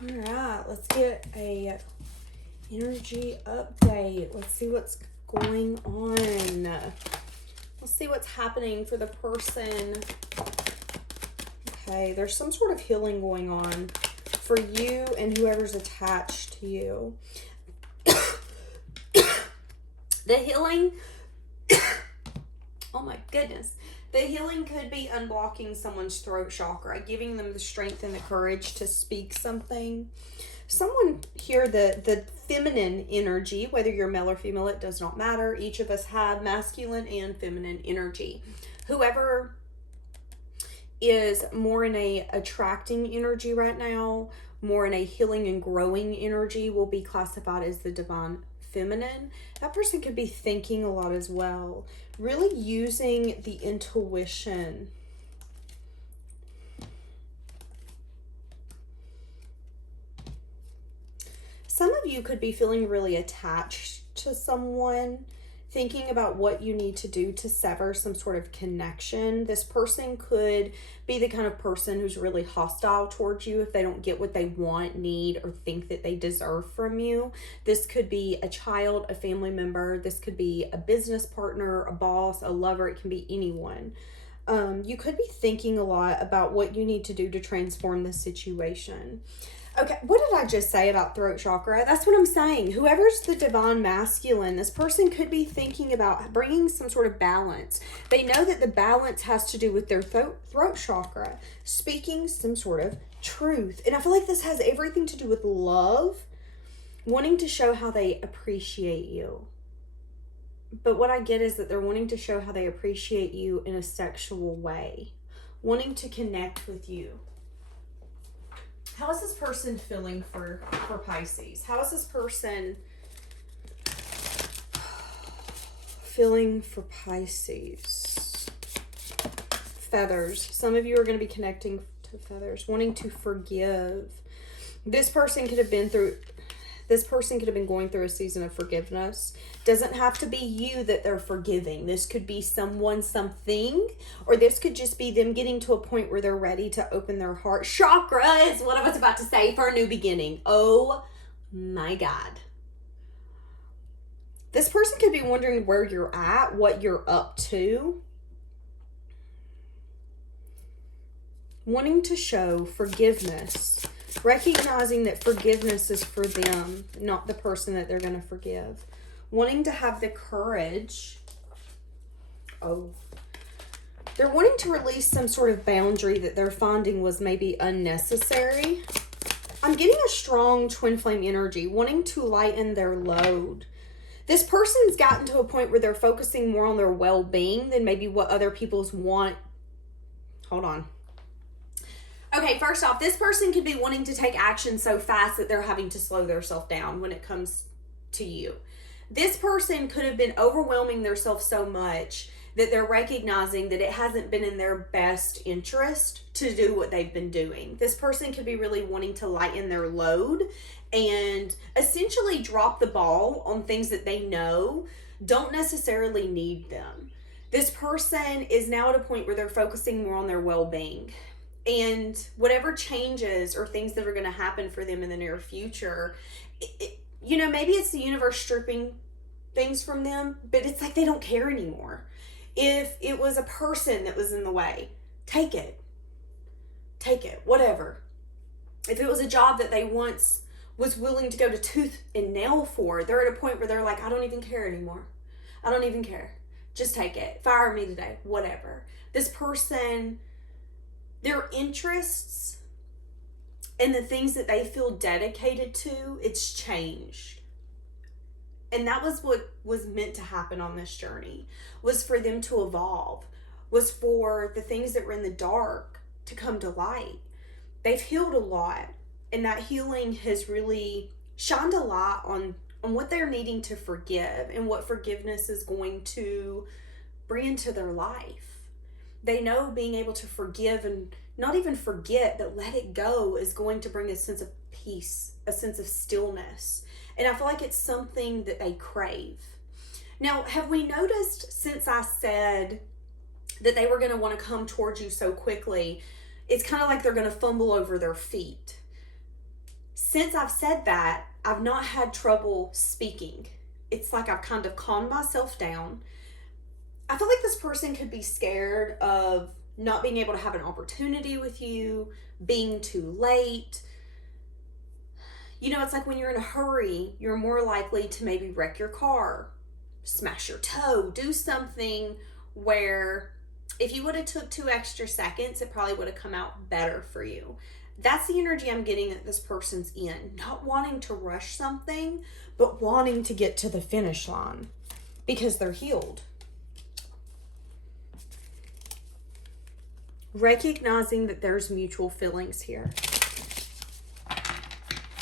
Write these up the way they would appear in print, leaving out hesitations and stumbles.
All right, let's get a energy update. Let's see what's going on. Let's see what's happening for the person. Okay, there's some sort of healing going on for you and whoever's attached to you. The healing, oh my goodness. The healing could be unblocking someone's throat chakra, giving them the strength and the courage to speak something. Someone here, the feminine energy, whether you're male or female, it does not matter. Each of us have masculine and feminine energy. Whoever is more in a attracting energy right now, more in a healing and growing energy, will be classified as the divine feminine. That person could be thinking a lot as well, really using the intuition. Some of you could be feeling really attached to someone, thinking about what you need to do to sever some sort of connection. This person could be the kind of person who's really hostile towards you if they don't get what they want, need, or think that they deserve from you. This could be a child, a family member. This could be a business partner, a boss, a lover. It can be anyone. You could be thinking a lot about what you need to do to transform this situation. Okay, what did I just say about throat chakra? That's what I'm saying. Whoever's the divine masculine, this person could be thinking about bringing some sort of balance. They know that the balance has to do with their throat chakra, speaking some sort of truth. And I feel like this has everything to do with love, wanting to show how they appreciate you. But what I get is that they're wanting to show how they appreciate you in a sexual way, wanting to connect with you. How is this person feeling for Pisces? How is this person feeling for Pisces? Feathers. Some of you are going to be connecting to feathers, wanting to forgive. This person could have been going through a season of forgiveness. Doesn't have to be you that they're forgiving. This could be someone, something, or this could just be them getting to a point where they're ready to open their heart chakra, is what I was about to say, for a new beginning. Oh my God. This person could be wondering where you're at, what you're up to. Wanting to show forgiveness. Recognizing that forgiveness is for them, not the person that they're going to forgive. Wanting to have the courage. Oh. They're wanting to release some sort of boundary that they're finding was maybe unnecessary. I'm getting a strong twin flame energy, wanting to lighten their load. This person's gotten to a point where they're focusing more on their well-being than maybe what other people's want. Hold on. Okay, first off, this person could be wanting to take action so fast that they're having to slow themselves down when it comes to you. This person could have been overwhelming themselves so much that they're recognizing that it hasn't been in their best interest to do what they've been doing. This person could be really wanting to lighten their load and essentially drop the ball on things that they know don't necessarily need them. This person is now at a point where they're focusing more on their well-being. And whatever changes or things that are going to happen for them in the near future, maybe it's the universe stripping things from them, but it's like they don't care anymore. If it was a person that was in the way, take it, whatever. If it was a job that they once was willing to go to tooth and nail for, they're at a point where they're like, I don't even care anymore. I don't even care. Just take it. Fire me today, whatever. This person, their interests and the things that they feel dedicated to, it's changed. And that was what was meant to happen on this journey, was for them to evolve, was for the things that were in the dark to come to light. They've healed a lot, and that healing has really shined a light on what they're needing to forgive and what forgiveness is going to bring into their life. They know being able to forgive and not even forget, but let it go is going to bring a sense of peace, a sense of stillness. And I feel like it's something that they crave. Now, have we noticed since I said that they were going to want to come towards you so quickly, it's kind of like they're going to fumble over their feet. since I've said that, I've not had trouble speaking. It's like I've kind of calmed myself down. I feel like this person could be scared of not being able to have an opportunity with you, being too late. You know, it's like when you're in a hurry, you're more likely to maybe wreck your car, smash your toe, do something where if you would have took 2 extra seconds, it probably would have come out better for you. That's the energy I'm getting that this person's in. Not wanting to rush something, but wanting to get to the finish line because they're healed. Recognizing that there's mutual feelings here.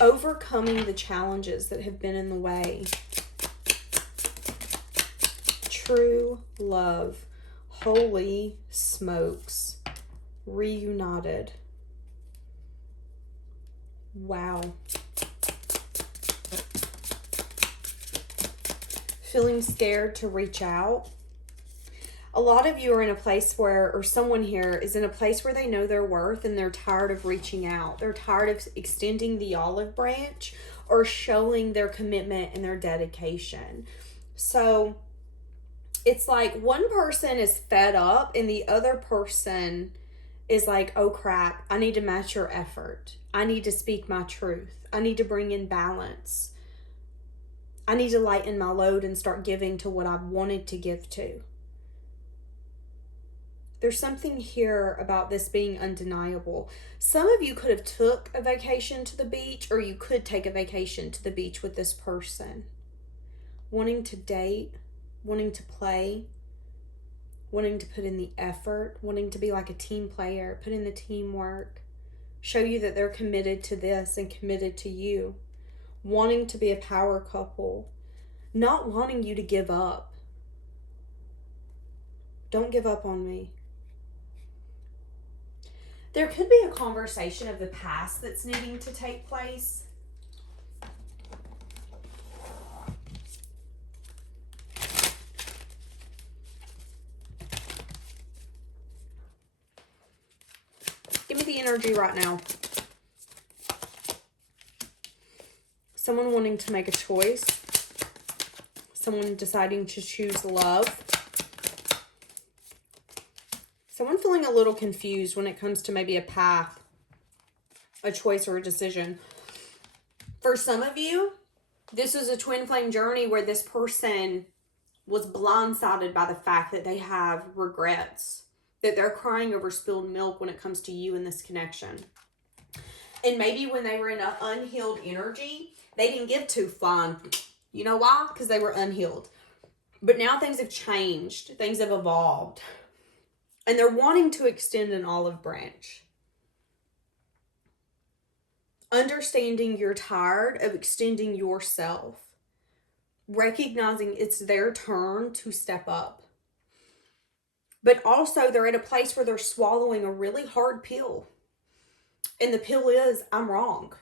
Overcoming the challenges that have been in the way. True love. Holy smokes. Reunited. Wow. Feeling scared to reach out. A lot of you are in a place where, or someone here is in a place where they know their worth and they're tired of reaching out. They're tired of extending the olive branch or showing their commitment and their dedication. So it's like one person is fed up and the other person is like, oh crap, I need to match your effort. I need to speak my truth. I need to bring in balance. I need to lighten my load and start giving to what I've wanted to give to. There's something here about this being undeniable. Some of you could have took a vacation to the beach, or you could take a vacation to the beach with this person. Wanting to date, wanting to play, wanting to put in the effort, wanting to be like a team player, put in the teamwork, show you that they're committed to this and committed to you. Wanting to be a power couple, not wanting you to give up. Don't give up on me. There could be a conversation of the past that's needing to take place. Give me the energy right now. Someone wanting to make a choice. Someone deciding to choose love. Someone feeling a little confused when it comes to maybe a path, a choice, or a decision. For some of you, this is a twin flame journey where this person was blindsided by the fact that they have regrets, that they're crying over spilled milk when it comes to you in this connection. And maybe when they were in an unhealed energy, they didn't give two flying. You know why? Because they were unhealed. But now things have changed. Things have evolved. And they're wanting to extend an olive branch. Understanding you're tired of extending yourself. Recognizing it's their turn to step up. But also they're at a place where they're swallowing a really hard pill. And the pill is, I'm wrong.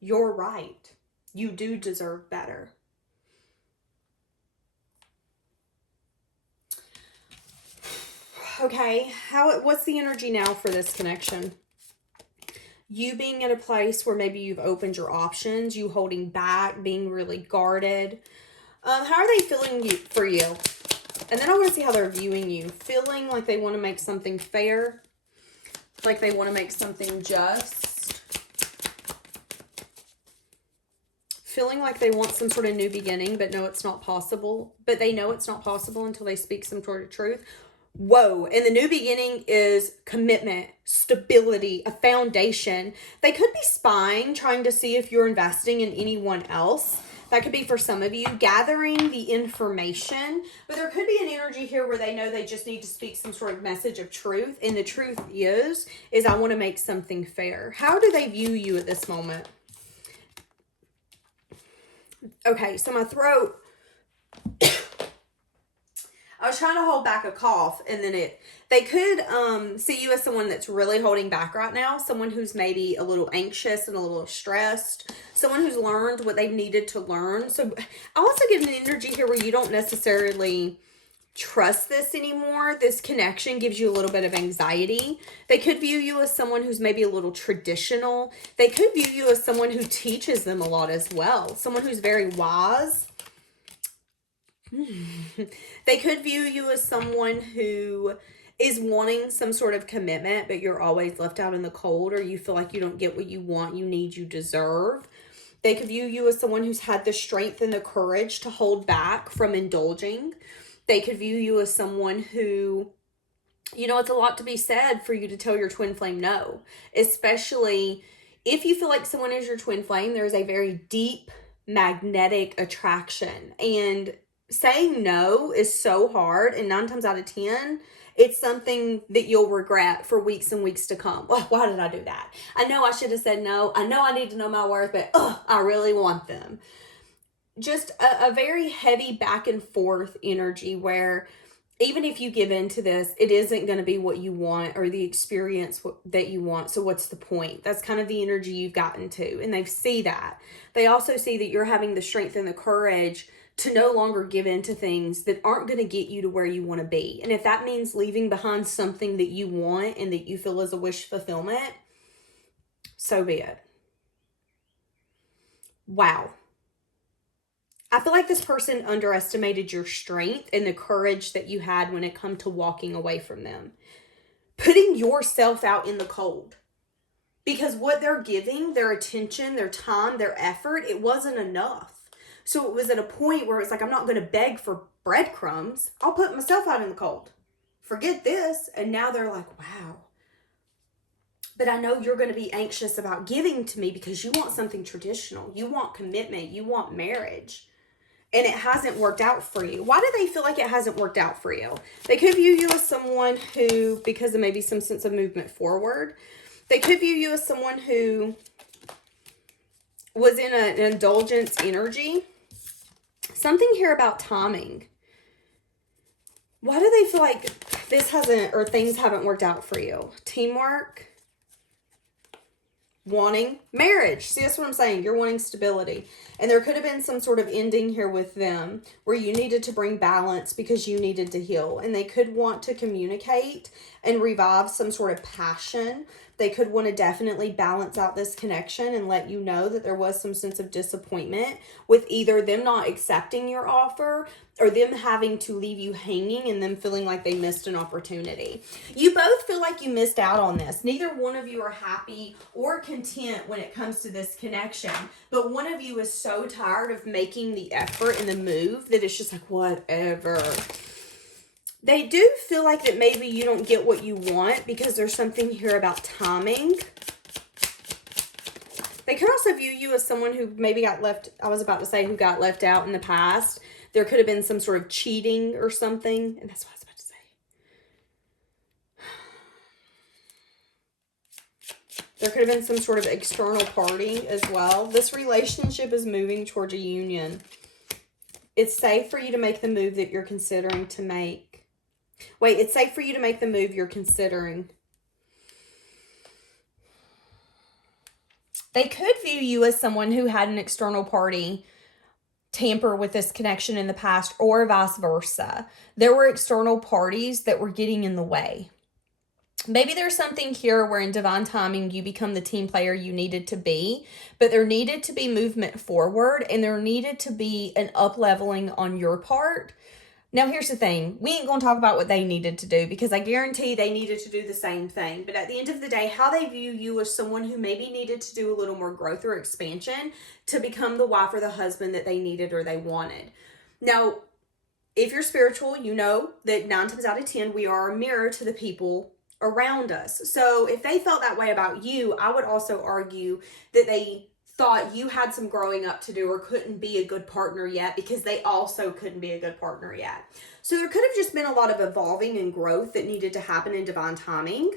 You're right. You do deserve better. Okay, what's the energy now for this connection? You being at a place where maybe you've opened your options, you holding back, being really guarded. How are they feeling for you? And then I want to see how they're viewing you. Feeling like they want to make something fair, like they want to make something just. Feeling like they want some sort of new beginning, but no, it's not possible. But they know it's not possible until they speak some sort of truth. Whoa. And the new beginning is commitment, stability, a foundation. They could be spying, trying to see if you're investing in anyone else. That could be for some of you, gathering the information. But there could be an energy here where they know they just need to speak some sort of message of truth. And the truth is I want to make something fair. How do they view you at this moment? Okay, so my throat... I was trying to hold back a cough, and then they could see you as someone that's really holding back right now, someone who's maybe a little anxious and a little stressed, someone who's learned what they needed to learn. So I also get an energy here where you don't necessarily trust this anymore. This connection gives you a little bit of anxiety. They could view you as someone who's maybe a little traditional. They could view you as someone who teaches them a lot as well. Someone who's very wise. They could view you as someone who is wanting some sort of commitment, but you're always left out in the cold, or you feel like you don't get what you want, you need, you deserve. They could view you as someone who's had the strength and the courage to hold back from indulging. They could view you as someone who, you know, it's a lot to be said for you to tell your twin flame no, especially if you feel like someone is your twin flame. There's a very deep magnetic attraction, and saying no is so hard, and 9 times out of 10, it's something that you'll regret for weeks and weeks to come. Oh, why did I do that? I know I should have said no. I know I need to know my worth, but I really want them. Just a very heavy back and forth energy where even if you give in to this, it isn't going to be what you want or the experience that you want. So what's the point? That's kind of the energy you've gotten to. And they see that. They also see that you're having the strength and the courage to no longer give in to things that aren't going to get you to where you want to be. And if that means leaving behind something that you want and that you feel is a wish fulfillment, so be it. Wow. I feel like this person underestimated your strength and the courage that you had when it come to walking away from them. Putting yourself out in the cold. Because what they're giving, their attention, their time, their effort, it wasn't enough. So it was at a point where it's like, I'm not going to beg for breadcrumbs. I'll put myself out in the cold. Forget this. And now they're like, wow. But I know you're going to be anxious about giving to me because you want something traditional. You want commitment. You want marriage. And it hasn't worked out for you. Why do they feel like it hasn't worked out for you? They could view you as someone who, because of maybe some sense of movement forward, they could view you as someone who was in an indulgence energy. Something here about timing. Why do they feel like this hasn't, or things haven't worked out for you? Teamwork. Wanting marriage. See, that's what I'm saying. You're wanting stability. And there could have been some sort of ending here with them where you needed to bring balance because you needed to heal. And they could want to communicate and revive some sort of passion. They could want to definitely balance out this connection and let you know that there was some sense of disappointment with either them not accepting your offer or them having to leave you hanging and them feeling like they missed an opportunity. You both feel like you missed out on this. Neither one of you are happy or content when it comes to this connection, but one of you is so tired of making the effort and the move that it's just like, whatever. They do feel like that maybe you don't get what you want because there's something here about timing. They could also view you as someone who maybe got left, I was about to say who got left out in the past. There could have been some sort of cheating or something. And that's what I was about to say. There could have been some sort of external party as well. This relationship is moving towards a union. It's safe for you to make the move that you're considering to make. Wait, it's safe for you to make the move you're considering. They could view you as someone who had an external party tamper with this connection in the past, or vice versa. There were external parties that were getting in the way. Maybe there's something here where in divine timing you become the team player you needed to be, but there needed to be movement forward and there needed to be an up-leveling on your part. Now, here's the thing. We ain't going to talk about what they needed to do because I guarantee they needed to do the same thing. But at the end of the day, how they view you as someone who maybe needed to do a little more growth or expansion to become the wife or the husband that they needed or they wanted. Now, if you're spiritual, you know that 9 times out of 10, we are a mirror to the people around us. So if they felt that way about you, I would also argue that they thought you had some growing up to do or couldn't be a good partner yet because they also couldn't be a good partner yet. So there could have just been a lot of evolving and growth that needed to happen in divine timing.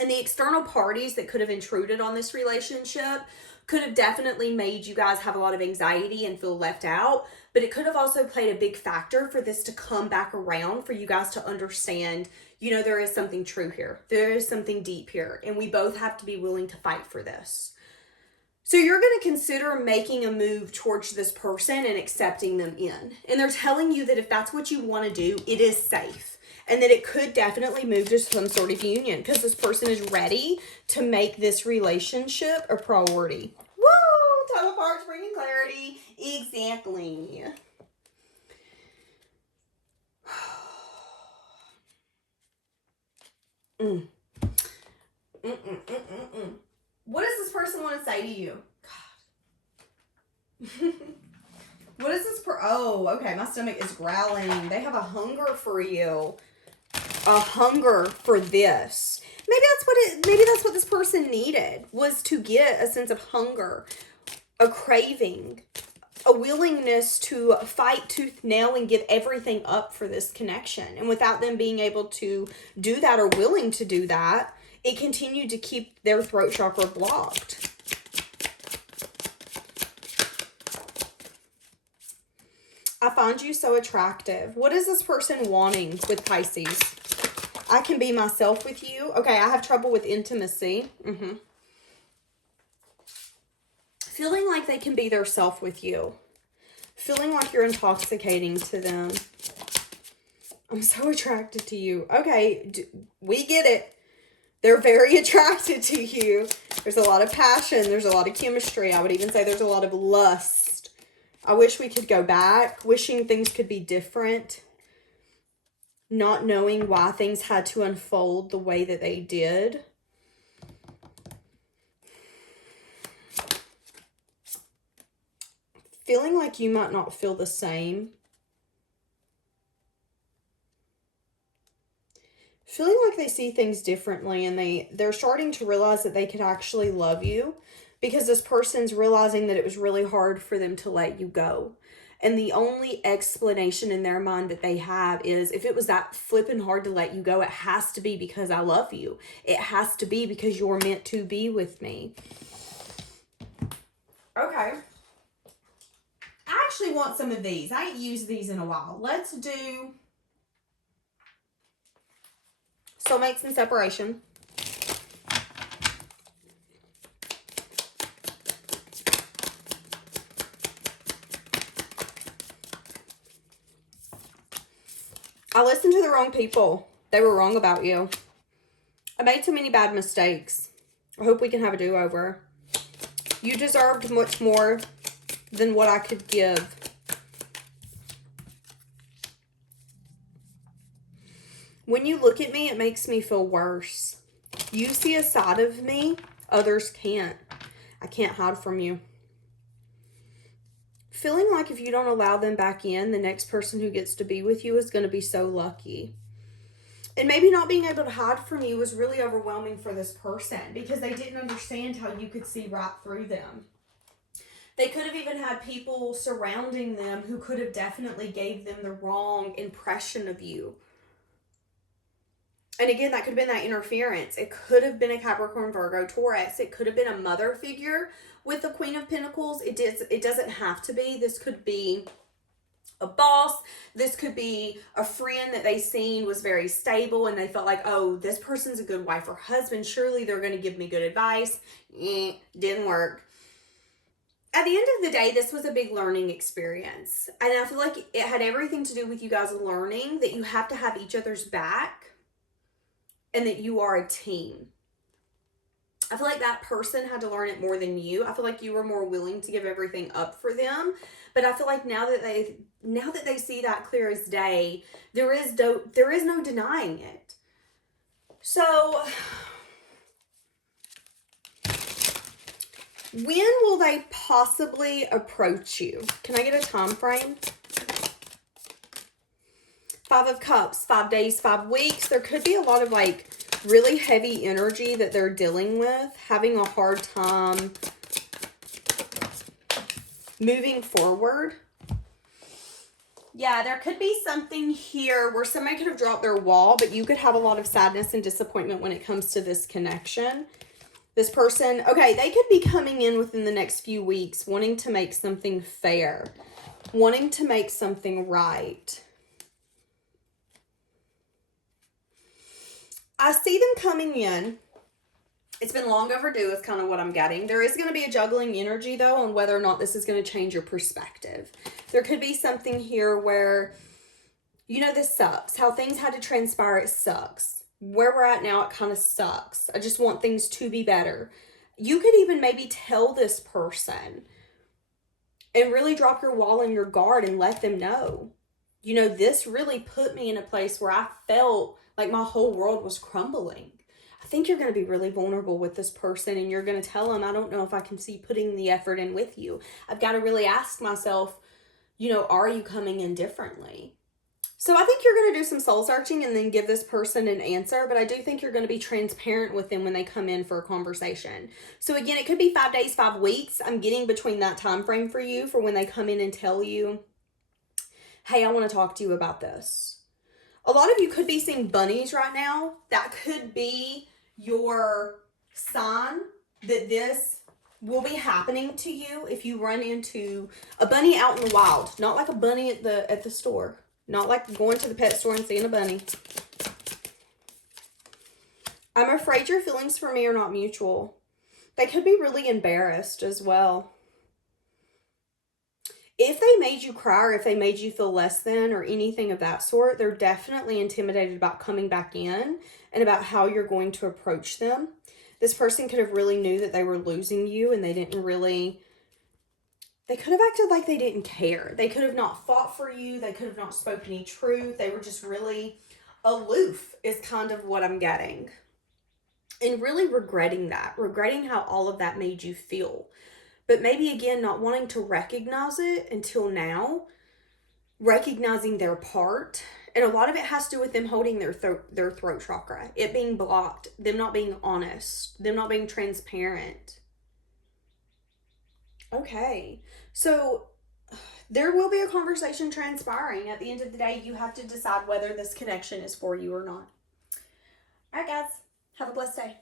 And the external parties that could have intruded on this relationship could have definitely made you guys have a lot of anxiety and feel left out. But it could have also played a big factor for this to come back around, for you guys to understand, you know, there is something true here. There is something deep here. And we both have to be willing to fight for this. So you're going to consider making a move towards this person and accepting them in. And they're telling you that if that's what you want to do, it is safe. And that it could definitely move to some sort of union because this person is ready to make this relationship a priority. Woo! Total cards bringing clarity. Exactly. What does this person want to say to you? God. What is this oh, okay, my stomach is growling. They have a hunger for you. A hunger for this. Maybe that's what this person needed, was to get a sense of hunger, a craving, a willingness to fight tooth nail and give everything up for this connection. And without them being able to do that or willing to do that, it continued to keep their throat chakra blocked. I find you so attractive. What is this person wanting with Pisces? I can be myself with you. Okay, I have trouble with intimacy. Feeling like they can be their self with you. Feeling like you're intoxicating to them. I'm so attracted to you. Okay, we get it. They're very attracted to you. There's a lot of passion. There's a lot of chemistry. I would even say there's a lot of lust. I wish we could go back. Wishing things could be different. Not knowing why things had to unfold the way that they did. Feeling like you might not feel the same. Feeling like they see things differently, and they're starting to realize that they could actually love you because this person's realizing that it was really hard for them to let you go. And the only explanation in their mind that they have is, if it was that flipping hard to let you go, it has to be because I love you. It has to be because you're meant to be with me. Okay. I actually want some of these. I ain't used these in a while. Let's do Soulmates and Separation. I listened to the wrong people. They were wrong about you. I made so many bad mistakes. I hope we can have a do-over. You deserved much more than what I could give. When you look at me, it makes me feel worse. You see a side of me others can't. I can't hide from you. Feeling like if you don't allow them back in, the next person who gets to be with you is going to be so lucky. And maybe not being able to hide from you was really overwhelming for this person because they didn't understand how you could see right through them. They could have even had people surrounding them who could have definitely gave them the wrong impression of you. And again, that could have been that interference. It could have been a Capricorn, Virgo, Taurus. It could have been a mother figure with the Queen of Pentacles. It doesn't have to be. This could be a boss. This could be a friend that they seen was very stable and they felt like, oh, this person's a good wife or husband. Surely they're going to give me good advice. Didn't work. At the end of the day, this was a big learning experience. And I feel like it had everything to do with you guys learning that you have to have each other's back and that you are a team. I feel like that person had to learn it more than you. I feel like you were more willing to give everything up for them. But I feel like now that they see that clear as day, there is no denying it. So when will they possibly approach you? Can I get a time frame? 5 of Cups, 5 days, 5 weeks. There could be a lot of like really heavy energy that they're dealing with, having a hard time moving forward. Yeah, there could be something here where somebody could have dropped their wall, but you could have a lot of sadness and disappointment when it comes to this connection. This person, okay, they could be coming in within the next few weeks wanting to make something fair, wanting to make something right. I see them coming in It's been long overdue is kind of what I'm getting. There is going to be a juggling energy, though, on whether or not this is going to change your perspective. There could be something here where, you know, this sucks. How things had to transpire, it sucks. Where we're at now, it kind of sucks. I just want things to be better. You could even maybe tell this person and really drop your wall and your guard and let them know, you know, this really put me in a place where I felt like my whole world was crumbling. I think you're going to be really vulnerable with this person, and you're going to tell them, I don't know if I can see putting the effort in with you. I've got to really ask myself, you know, are you coming in differently? So I think you're going to do some soul searching and then give this person an answer, but I do think you're going to be transparent with them when they come in for a conversation. So again, it could be 5 days, 5 weeks. I'm getting between that time frame for you for when they come in and tell you, hey, I want to talk to you about this. A lot of you could be seeing bunnies right now. That could be your sign that this will be happening to you if you run into a bunny out in the wild, not like a bunny at the store. Not like going to the pet store and seeing a bunny. I'm afraid your feelings for me are not mutual. They could be really embarrassed as well. If they made you cry or if they made you feel less than or anything of that sort, they're definitely intimidated about coming back in and about how you're going to approach them. This person could have really knew that they were losing you and they could have acted like they didn't care. They could have not fought for you. They could have not spoken any truth. They were just really aloof is kind of what I'm getting. And really regretting that. Regretting how all of that made you feel. But maybe, again, not wanting to recognize it until now. Recognizing their part. And a lot of it has to do with them holding their throat chakra. It being blocked. Them not being honest. Them not being transparent. Okay, so there will be a conversation transpiring. At the end of the day, you have to decide whether this connection is for you or not. All right, guys, have a blessed day.